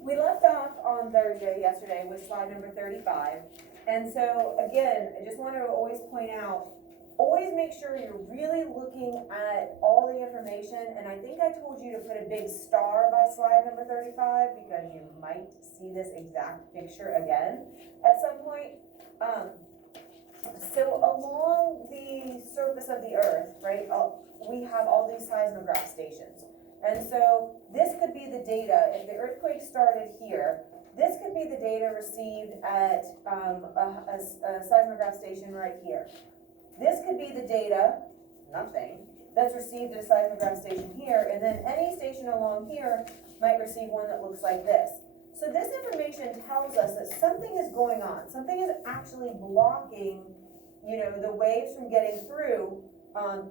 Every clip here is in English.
We left off on Thursday, yesterday, with slide number 35. And so, again, I just want to always point out, always make sure you're really looking at all the information. And I think I told you to put a big star by slide number 35 because you might see this exact picture again at some point. So along the surface of the earth, right, we have all these seismograph stations. And so this could be the data, if the earthquake started here, this could be the data received at a seismograph station right here. This could be the data, nothing, that's received at a seismograph station here, and then any station along here might receive one that looks like this. So this information tells us that something is going on. Something is actually blocking, the waves from getting through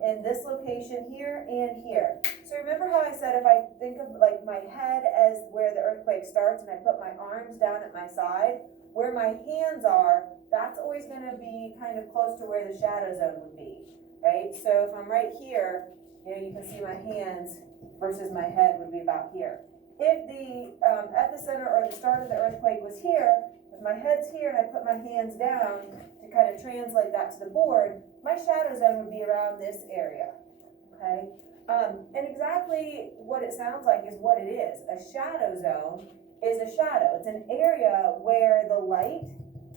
in this location here and here. So remember how I said if I think of like my head as where the earthquake starts and I put my arms down at my side, where my hands are, that's always going to be kind of close to where the shadow zone would be, right? So if I'm right here, you can see my hands versus my head would be about here. If the epicenter or the start of the earthquake was here, if my head's here and I put my hands down to kind of translate that to the board, my shadow zone would be around this area, okay? And exactly what it sounds like is what it is. A shadow zone is a shadow. It's an area where the light,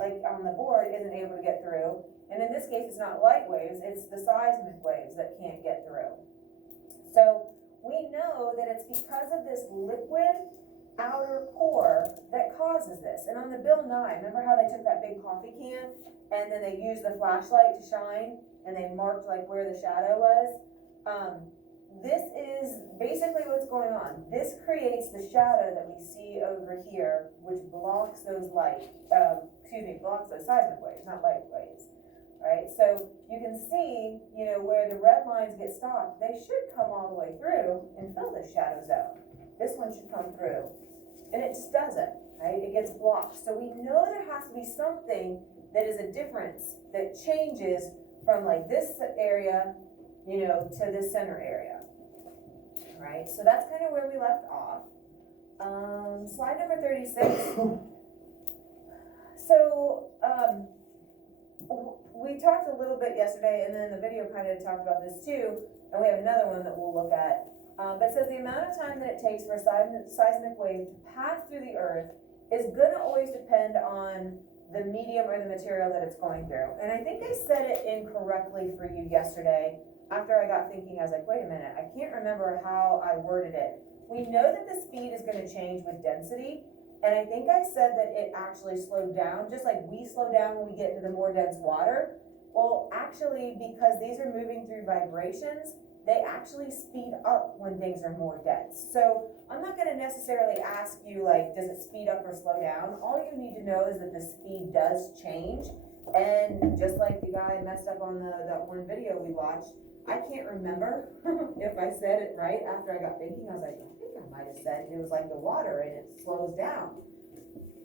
like on the board, isn't able to get through. And in this case, it's not light waves, it's the seismic waves that can't get through. So we know that it's because of this liquid outer core that causes this. And on the Bill 9, remember how they took that big coffee can and then they used the flashlight to shine and they marked like where the shadow was? This is basically what's going on. This creates the shadow that we see over here, which blocks those blocks those seismic waves, not light waves. Right, so you can see, where the red lines get stopped, they should come all the way through and fill this shadow zone. This one should come through, and it just doesn't, right? It gets blocked. So we know there has to be something that is a difference that changes from like this area, to this center area, right? So that's kind of where we left off. Slide number 36. So, we talked a little bit yesterday, and then the video kind of talked about this too, and we have another one that we'll look at. But it says the amount of time that it takes for a seismic wave to pass through the earth is going to always depend on the medium or the material that it's going through. And I think I said it incorrectly for you yesterday. After I got thinking, I was like, wait a minute, I can't remember how I worded it. We know that the speed is going to change with density. And I think I said that it actually slowed down, just like we slow down when we get into the more dense water. Well, actually, because these are moving through vibrations, they actually speed up when things are more dense. So I'm not going to necessarily ask you, like, does it speed up or slow down? All you need to know is that the speed does change. And just like the guy messed up on that one video we watched, I can't remember if I said it right after I got thinking. I was like, I think I might have said it was like the water and it slows down.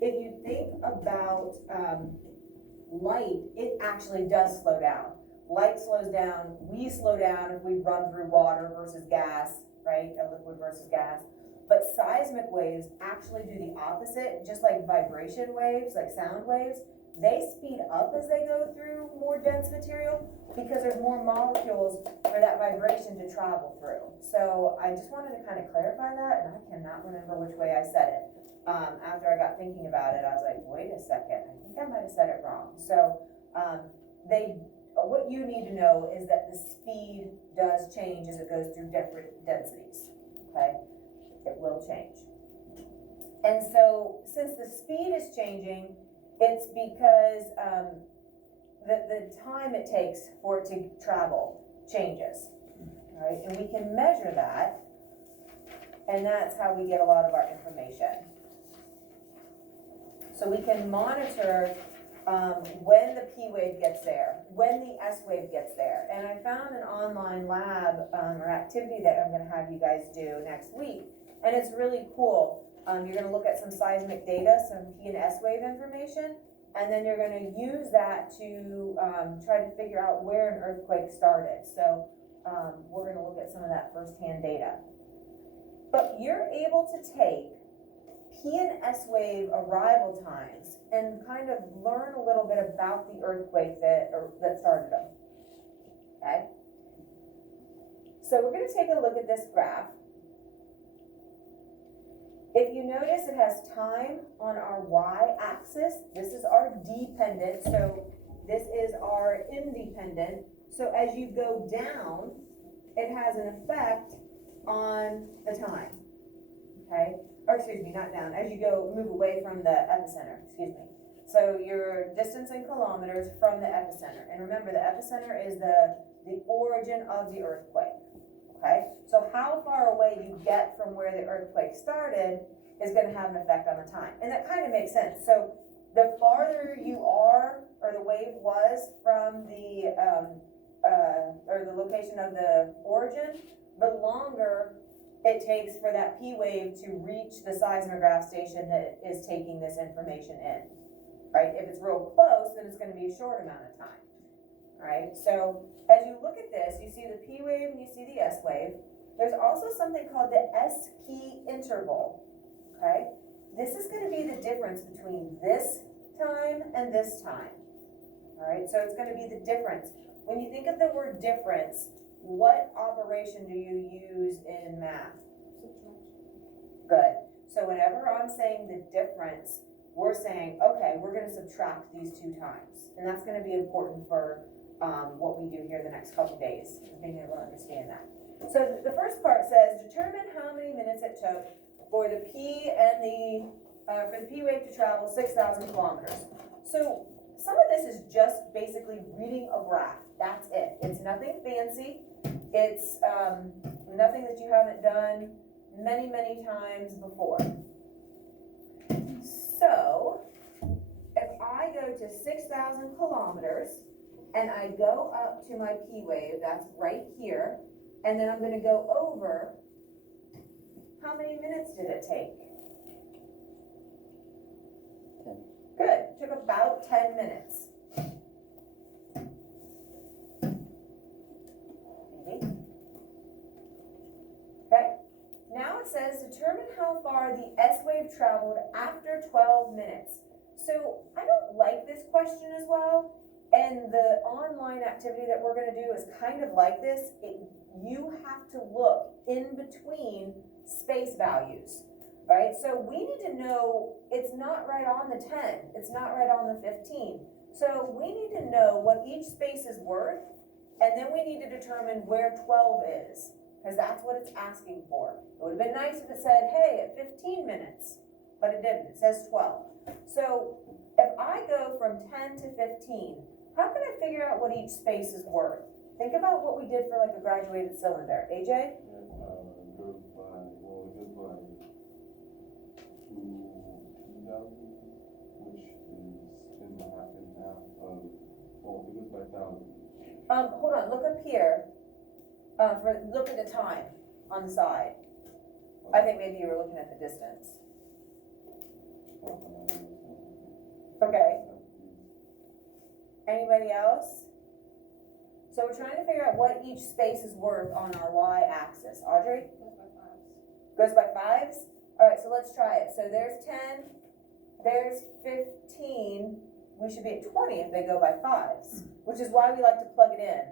If you think about light, it actually does slow down. Light slows down, we slow down if we run through water versus gas, right? A liquid versus gas. But seismic waves actually do the opposite, just like vibration waves, like sound waves. They speed up as they go through more dense material because there's more molecules for that vibration to travel through. So I just wanted to kind of clarify that, and I cannot remember which way I said it. After I got thinking about it, I was like, wait a second, I think I might have said it wrong. So what you need to know is that the speed does change as it goes through different densities, okay? It will change. And so since the speed is changing, it's because the time it takes for it to travel changes, right? And we can measure that, and that's how we get a lot of our information. So we can monitor when the P wave gets there, when the S wave gets there. And I found an online lab or activity that I'm going to have you guys do next week, and it's really cool. You're going to look at some seismic data, some P and S wave information, and then you're going to use that to try to figure out where an earthquake started. So we're gonna look at some of that firsthand data. But you're able to take P and S wave arrival times and kind of learn a little bit about the earthquake that started them, okay? So we're gonna take a look at this graph. If you notice, it has time on our y-axis. This is our dependent, so this is our independent. So as you go down, it has an effect on the time, okay? Or excuse me, not down, as you move away from the epicenter, excuse me. So your distance in kilometers from the epicenter. And remember, the epicenter is the origin of the earthquake, okay? So how far away you get from where the earthquake started is gonna have an effect on the time. And that kind of makes sense. So the farther you are, or the wave was from the, or the location of the origin, the longer it takes for that P wave to reach the seismograph station that is taking this information in, right? If it's real close, then it's gonna be a short amount of time, all right? So as you look at this, you see the P wave and you see the S wave. There's also something called the S-P interval, okay? This is gonna be the difference between this time and this time, all right? So it's gonna be the difference. When you think of the word difference, what operation do you use in math? Good. So whenever I'm saying the difference, we're saying, okay, we're gonna subtract these two times. And that's gonna be important for what we do here the next couple days, being able to understand that. So the first part says, determine how many minutes it took for the P and for the P wave to travel 6,000 kilometers. So some of this is just basically reading a graph. That's it. It's nothing fancy. It's nothing that you haven't done many, many times before. So if I go to 6,000 kilometers and I go up to my P wave, that's right here, and then I'm going to go over, how many minutes did it take? 10. Good. Took about 10 minutes. Okay. Now it says determine how far the S wave traveled after 12 minutes. So I don't like this question as well. And the online activity that we're going to do is kind of like this. You have to look in between space values, right? So we need to know it's not right on the 10. It's not right on the 15. So we need to know what each space is worth, and then we need to determine where 12 is, because that's what it's asking for. It would have been nice if it said, hey, at 15 minutes, but it didn't. It says 12. So if I go from 10 to 15, how can I figure out what each space is worth? Think about what we did for like a graduated cylinder. AJ? It goes by 2,000, which is 10 and a half of, well, it goes by 1,000. Hold on, look up here. Look at the time on the side. I think maybe you were looking at the distance. Okay. Anybody else? So we're trying to figure out what each space is worth on our y-axis. Audrey? Goes by fives? All right, so let's try it. So there's 10, there's 15. We should be at 20 if they go by fives, which is why we like to plug it in.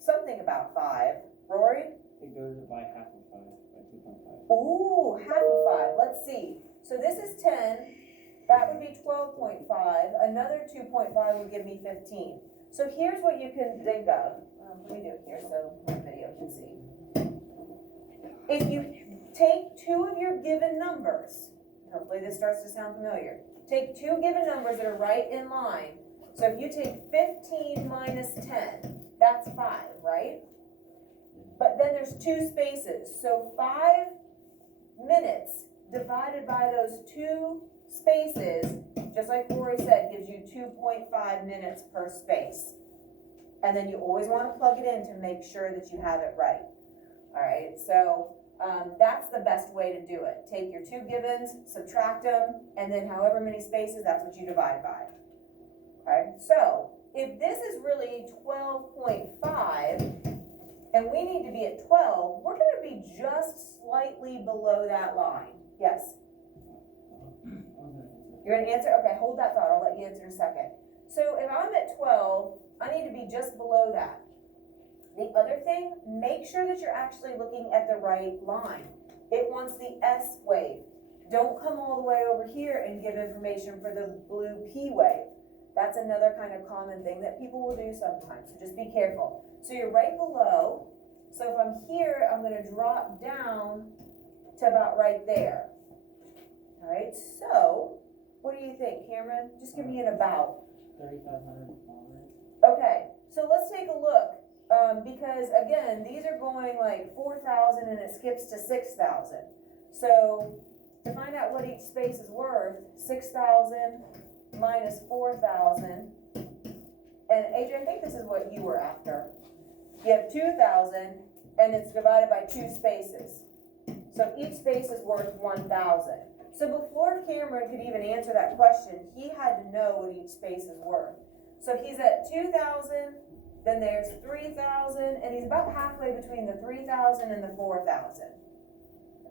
Something about 5. Rory? It goes by half of 5, by 2.5. Ooh, half of 5. Let's see. So this is 10. That would be 12.5. Another 2.5 would give me 15. So here's what you can think of. Let me do it here so my video can see. If you take 2 of your given numbers, hopefully this starts to sound familiar. Take 2 given numbers that are right in line. So if you take 15 minus 10, that's 5, right? But then there's 2 spaces. So 5 minutes divided by those 2 spaces, just like Rory said, gives you 2.5 minutes per space. And then you always want to plug it in to make sure that you have it right. All right, so that's the best way to do it. Take your 2 givens, subtract them, and then however many spaces, that's what you divide by. All right, so if this is really 12.5, and we need to be at 12, we're gonna be just slightly below that line. Yes? You're gonna answer? Okay, hold that thought, I'll let you answer in a second. So if I'm at 12, I need to be just below that. The other thing, make sure that you're actually looking at the right line. It wants the S wave. Don't come all the way over here and give information for the blue P wave. That's another kind of common thing that people will do sometimes, so just be careful. So you're right below, so if I'm here, I'm gonna drop down to about right there. All right, so, what do you think, Cameron? Just give me an about. 3,500 kilometers. Okay, so let's take a look, because again, these are going like 4,000 and it skips to 6,000. So, to find out what each space is worth, 6,000 minus 4,000, and AJ, I think this is what you were after. You have 2,000, and it's divided by 2 spaces. So each space is worth 1,000. So before Cameron could even answer that question, he had to know what each space is worth. So he's at 2,000, then there's 3,000, and he's about halfway between the 3,000 and the 4,000.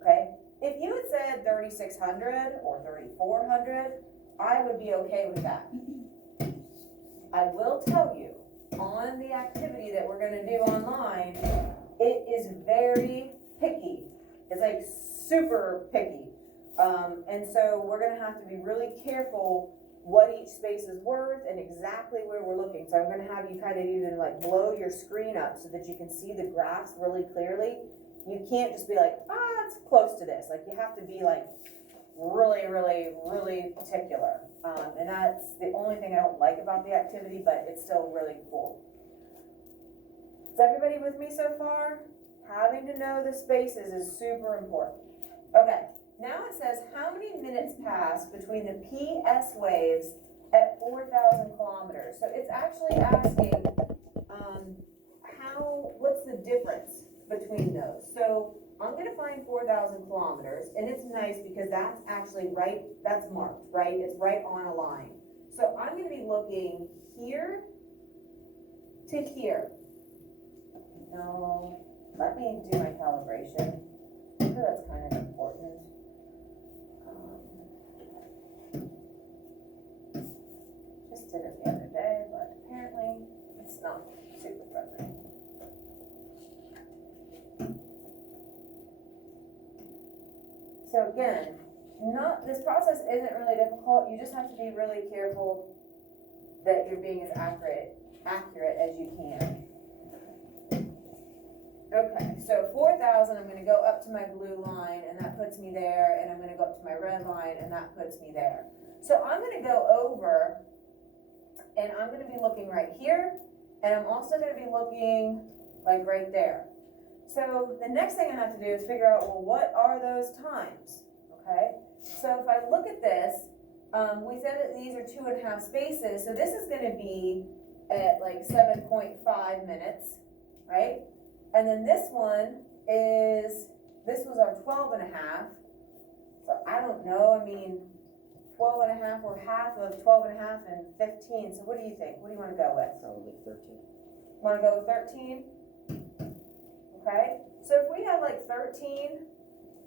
Okay? If you had said 3,600 or 3,400, I would be okay with that. I will tell you, on the activity that we're gonna do online, it is very picky. It's like super picky. And so we're gonna have to be really careful what each space is worth and exactly where we're looking. So I'm gonna have you kind of even like blow your screen up so that you can see the graphs really clearly. You can't just be like, it's close to this. Like you have to be like really, really, really particular. And that's the only thing I don't like about the activity, but it's still really cool. Is everybody with me so far? Having to know the spaces is super important. Okay, now it says how many minutes pass between the PS waves at 4,000 kilometers. So it's actually asking what's the difference between those. So I'm gonna find 4,000 kilometers, and it's nice because that's actually right, that's marked, right? It's right on a line. So I'm gonna be looking here to here. Now, let me do my calibration, because that's kind of important. Just did it the other day, but apparently it's not super friendly. So again, this process isn't really difficult. You just have to be really careful that you're being as accurate as you can. Okay, so 4,000, I'm going to go up to my blue line, and that puts me there, and I'm going to go up to my red line, and that puts me there. So I'm going to go over, and I'm going to be looking right here, and I'm also going to be looking like right there. So the next thing I have to do is figure out, well, what are those times, okay? So if I look at this, we said that these are 2.5 spaces, so this is gonna be at like 7.5 minutes, right? And then this one this was our 12.5, so I don't know, I mean, 12.5, or half of 12.5 and 15, so what do you think? What do you wanna go with? Probably 13. Wanna go with 13? Okay, so if we have like 13,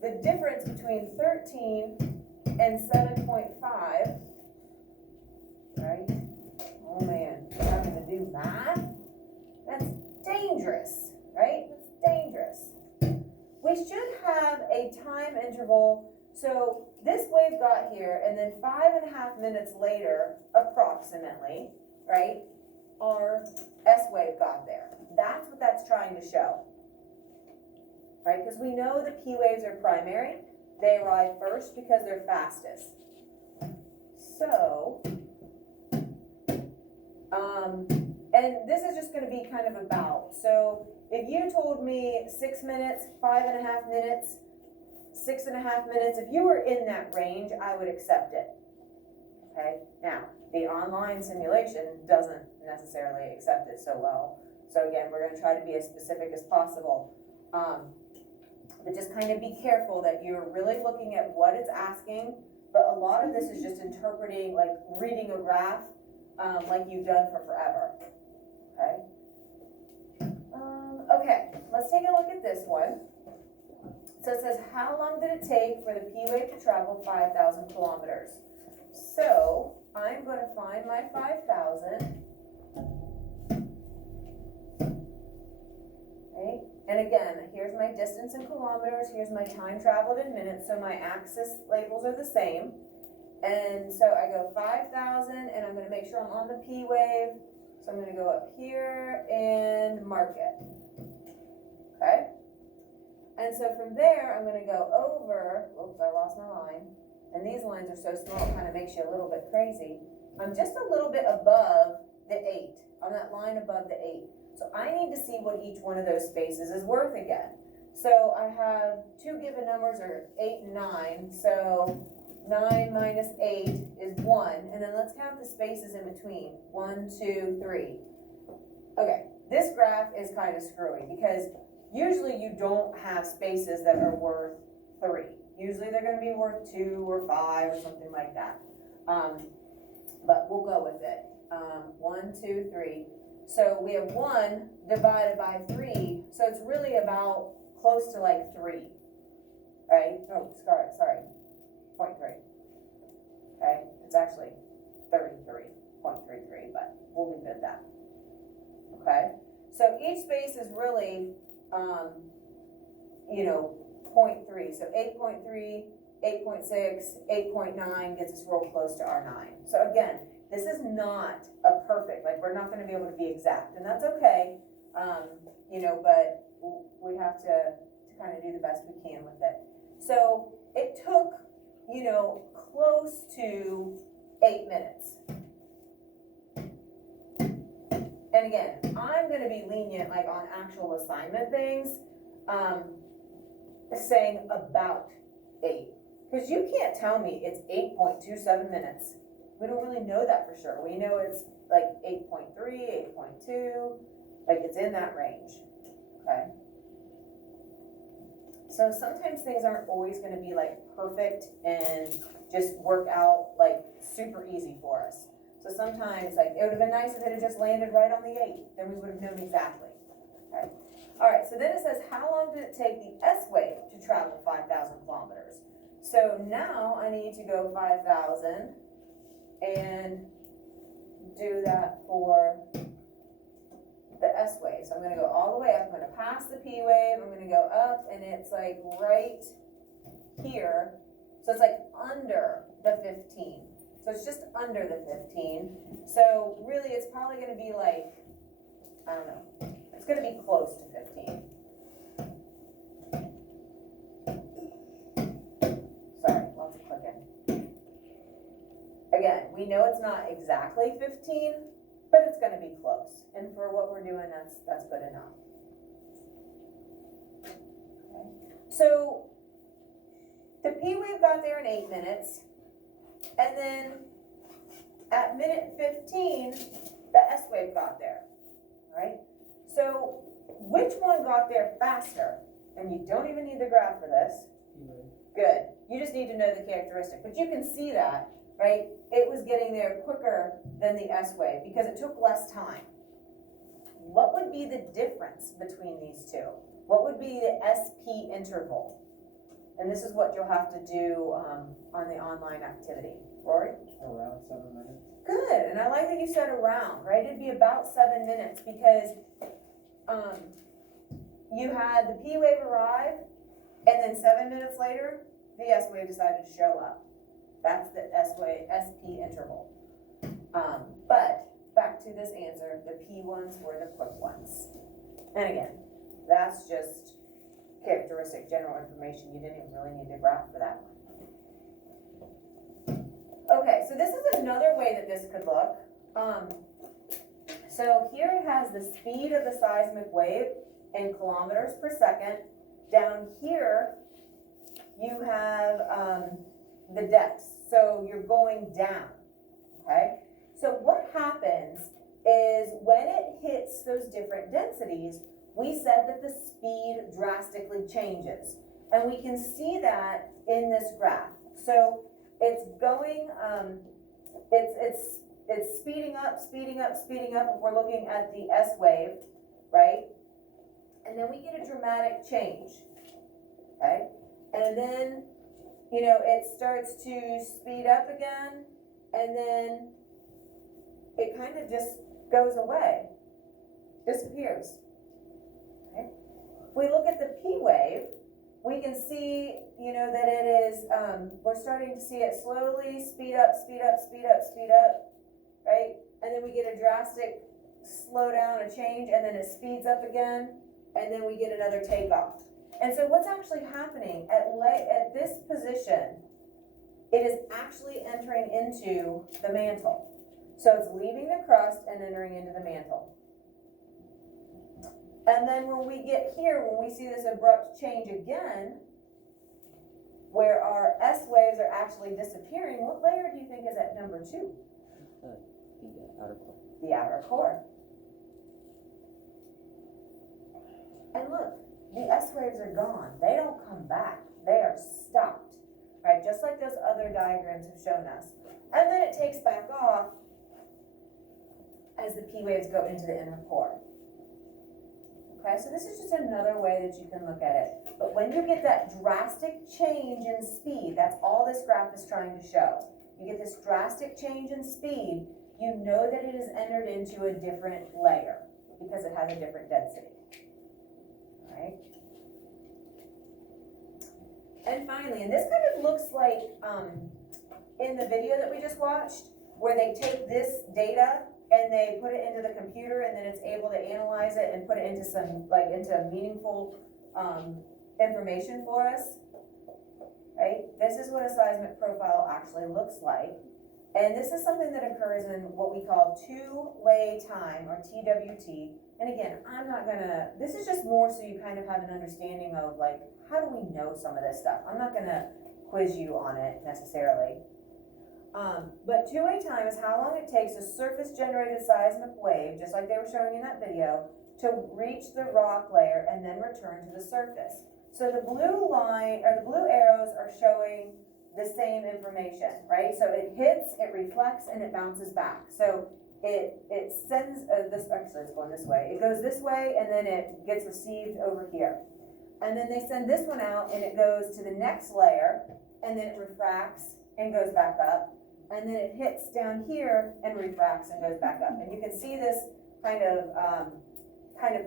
the difference between 13 and 7.5, right? Oh man, having to do math? That's dangerous, right? That's dangerous. We should have a time interval. So this wave got here, and then 5.5 minutes later, approximately, right, our S wave got there. That's what that's trying to show. Right, because we know the P waves are primary. They arrive first because they're fastest. So, and this is just going to be kind of about. So if you told me 6 minutes, 5.5 minutes, 6.5 minutes, if you were in that range, I would accept it. Okay, now the online simulation doesn't necessarily accept it so well. So again, we're going to try to be as specific as possible. But just kind of be careful that you're really looking at what it's asking, but a lot of this is just interpreting, like reading a graph, like you've done for forever, okay? Okay, let's take a look at this one. So it says, how long did it take for the P wave to travel 5,000 kilometers? So I'm going to find my 5,000. Right? And again, here's my distance in kilometers, here's my time traveled in minutes, so my axis labels are the same. And so I go 5,000, and I'm going to make sure I'm on the P wave. So I'm going to go up here and mark it. Okay? And so from there, I'm going to go over, oops, I lost my line. And these lines are so small, it kind of makes you a little bit crazy. I'm just a little bit above the 8, on that line above the 8. So I need to see what each one of those spaces is worth again. So I have two given numbers are 8 and 9. So 9 minus 8 is 1. And then let's count the spaces in between. 1, 2, 3. Okay, this graph is kind of screwy because usually you don't have spaces that are worth 3. Usually they're going to be worth 2 or 5 or something like that. But we'll go with it. 1, 2, 3. So we have 1 divided by 3. So it's really about close to like 3. Right? Oh, sorry. 0.3. Okay? It's actually 33.33, but we'll leave it at that. Okay? So each space is really, 0.3. So 8.3, 8.6, 8.9 gets us real close to our 9. So again, this is not a perfect, like we're not going to be able to be exact, and that's okay, but we have to kind of do the best we can with it. So it took, close to 8 minutes. And again, I'm going to be lenient, like on actual assignment things, saying about 8. Because you can't tell me it's 8.27 minutes. We don't really know that for sure. We know it's like 8.3, 8.2, like it's in that range, okay? So sometimes things aren't always going to be like perfect and just work out like super easy for us. So sometimes like it would have been nice if it had just landed right on the 8, then we would have known exactly, okay? All right, so then it says, how long did it take the S wave to travel 5,000 kilometers? So now I need to go 5,000 and do that for the S wave. So I'm going to go all the way up. I'm going to pass the P wave. I'm going to go up, and it's like right here. So it's like under the 15. So it's just under the 15. So really, it's probably going to be like, I don't know. It's going to be close to 15. Sorry, lots of clicking. Again, we know it's not exactly 15, but it's going to be close. And for what we're doing, that's good enough. Okay. So the P wave got there in 8 minutes, and then at minute 15, the S wave got there, right? So which one got there faster? And you don't even need the graph for this. Good. You just need to know the characteristic. But you can see that, right? It was getting there quicker than the S wave because it took less time. What would be the difference between these two? What would be the SP interval? And this is what you'll have to do on the online activity. Rory? Around 7 minutes. Good, and I like that you said around, right? It'd be about 7 minutes because you had the P wave arrive, and then 7 minutes later, the S wave decided to show up. That's the SP interval. But back to this answer, the P ones were the quick ones. And again, that's just characteristic general information. You didn't even really need the graph for that one. Okay, so this is another way that this could look. So here it has the speed of the seismic wave in kilometers per second. Down here, you have the depths. So you're going down, okay? So what happens is when it hits those different densities, we said that the speed drastically changes. And we can see that in this graph. So it's going, it's speeding up, speeding up, speeding up. If we're looking at the S wave, right? and then we get a dramatic change, okay? And then, you know, it starts to speed up again, and then it kind of just goes away, disappears, okay? If we look at the P wave, we can see, you know, that it is, we're starting to see it slowly speed up, speed up, speed up, speed up, right? And then we get a drastic slowdown, a change, and then it speeds up again, and then we get another takeoff. And so what's actually happening at this position, it is actually entering into the mantle. So it's leaving the crust and entering into the mantle. And then when we get here, when we see this abrupt change again, where our S waves are actually disappearing, what layer do you think is at number 2? The outer core. The outer core. And look, the S waves are gone. They don't come back. They are stopped, right? Just like those other diagrams have shown us. And then it takes back off as the P waves go into the inner core. Okay, so this is just another way that you can look at it. But when you get that drastic change in speed, that's all this graph is trying to show. You get this drastic change in speed, you know that it is entered into a different layer because it has a different density. All right. And finally, and this kind of looks like in the video that we just watched, where they take this data and they put it into the computer, and then it's able to analyze it and put it into some, like, into meaningful information for us, right? This is what a seismic profile actually looks like. And this is something that occurs in what we call two-way time, or TWT. And again, this is just more so you kind of have an understanding of, like, how do we know some of this stuff? I'm not gonna quiz you on it necessarily. But two-way time is how long it takes a surface-generated seismic wave, just like they were showing in that video, to reach the rock layer and then return to the surface. So the blue line, or the blue arrows, are showing the same information, right? So it hits, it reflects, and it bounces back. So it sends this, actually it's going this way. It goes this way, and then it gets received over here. And then they send this one out, and it goes to the next layer, and then it refracts and goes back up. And then it hits down here and refracts and goes back up. And you can see this kind of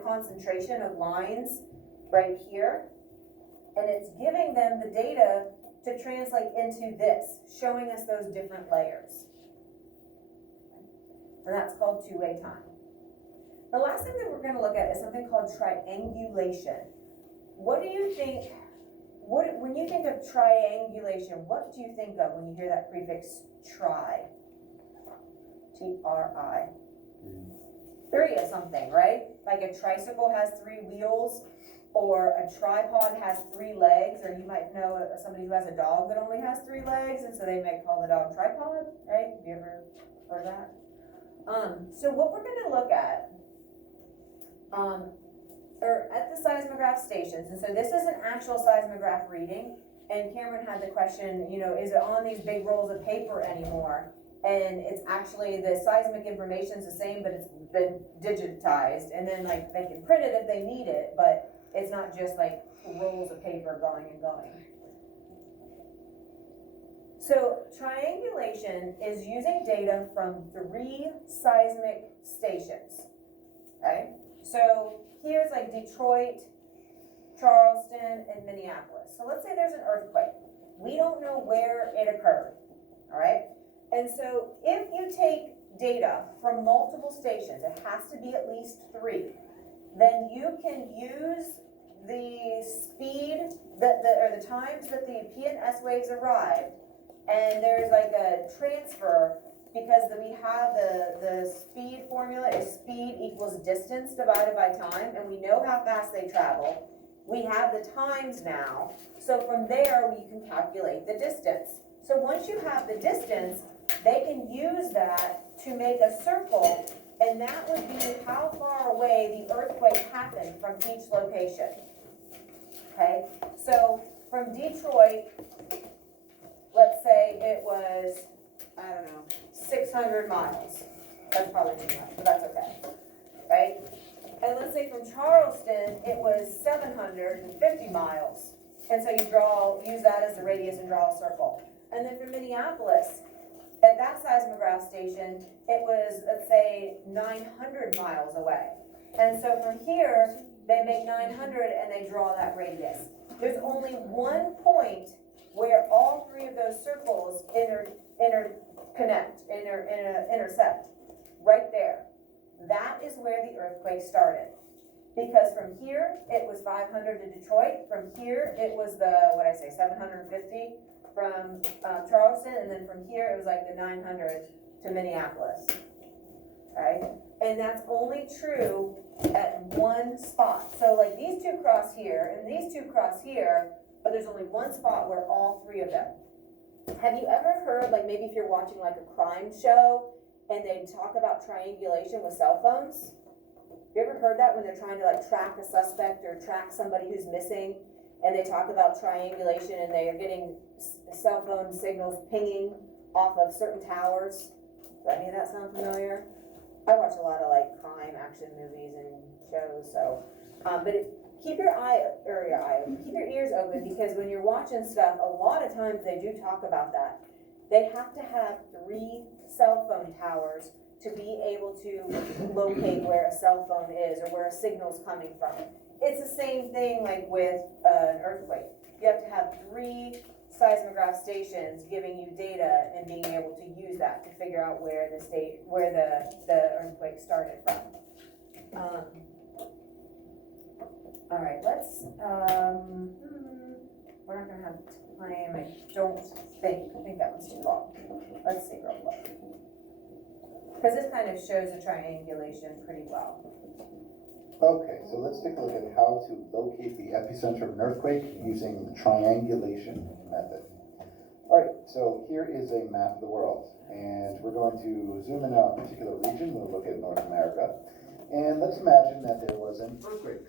concentration of lines right here. And it's giving them the data to translate into this, showing us those different layers. And that's called two-way time. The last thing that we're going to look at is something called triangulation. What do you think, when you think of triangulation, what do you think of when you hear that prefix tri? T-R-I. 3 of something, right? Like a tricycle has 3 wheels, or a tripod has 3 legs, or you might know somebody who has a dog that only has 3 legs, and so they might call the dog tripod, right? Have you ever heard that? So what we're going to look at, are at the seismograph stations, and so this is an actual seismograph reading, and Cameron had the question, you know, is it on these big rolls of paper anymore? And it's actually, the seismic information's the same, but it's been digitized, and then, like, they can print it if they need it, but it's not just like rolls of paper going and going. So triangulation is using data from 3 seismic stations, okay? So here's like Detroit, Charleston, and Minneapolis. So let's say there's an earthquake. We don't know where it occurred, all right? And so if you take data from multiple stations, it has to be at least 3, then you can use the speed, or the times that the P and S waves arrived, and there's like a transfer, because we have the speed formula is speed equals distance divided by time, and we know how fast they travel. We have the times now, so from there we can calculate the distance. So once you have the distance, they can use that to make a circle, and that would be how far away the earthquake happened from each location. Okay, so from Detroit, let's say it was, I don't know, 600 miles. That's probably too much, but that's okay, right? And let's say from Charleston, it was 750 miles. And so you use that as the radius and draw a circle. And then from Minneapolis, at that seismograph station, it was, let's say, 900 miles away. And so from here, they make 900 and they draw that radius. There's only one point where all three of those circles intersect, right there. That is where the earthquake started. Because from here, it was 500 to Detroit. From here, it was 750 from Charleston. And then from here, it was like the 900 to Minneapolis. Right? And that's only true at one spot. So like these two cross here and these two cross here, but there's only one spot where all three of them. Have you ever heard, like maybe if you're watching like a crime show and they talk about triangulation with cell phones? You ever heard that when they're trying to like track a suspect or track somebody who's missing, and they talk about triangulation and they are getting cell phone signals pinging off of certain towers? Does any of that sound familiar? I watch a lot of like crime action movies and shows, so, keep your ears open, because when you're watching stuff, a lot of times they do talk about that. They have to have 3 cell phone towers to be able to locate where a cell phone is or where a signal's coming from. It's the same thing like with an earthquake. You have to have 3 seismograph stations giving you data and being able to use that to figure out where the earthquake started from. All right, let's, we're not gonna have time, I think that one's too long. Let's see real quick. Because this kind of shows the triangulation pretty well. Okay, so let's take a look at how to locate the epicenter of an earthquake using the triangulation method. All right, so here is a map of the world, and we're going to zoom in on a particular region. We'll look at North America, and let's imagine that there was an earthquake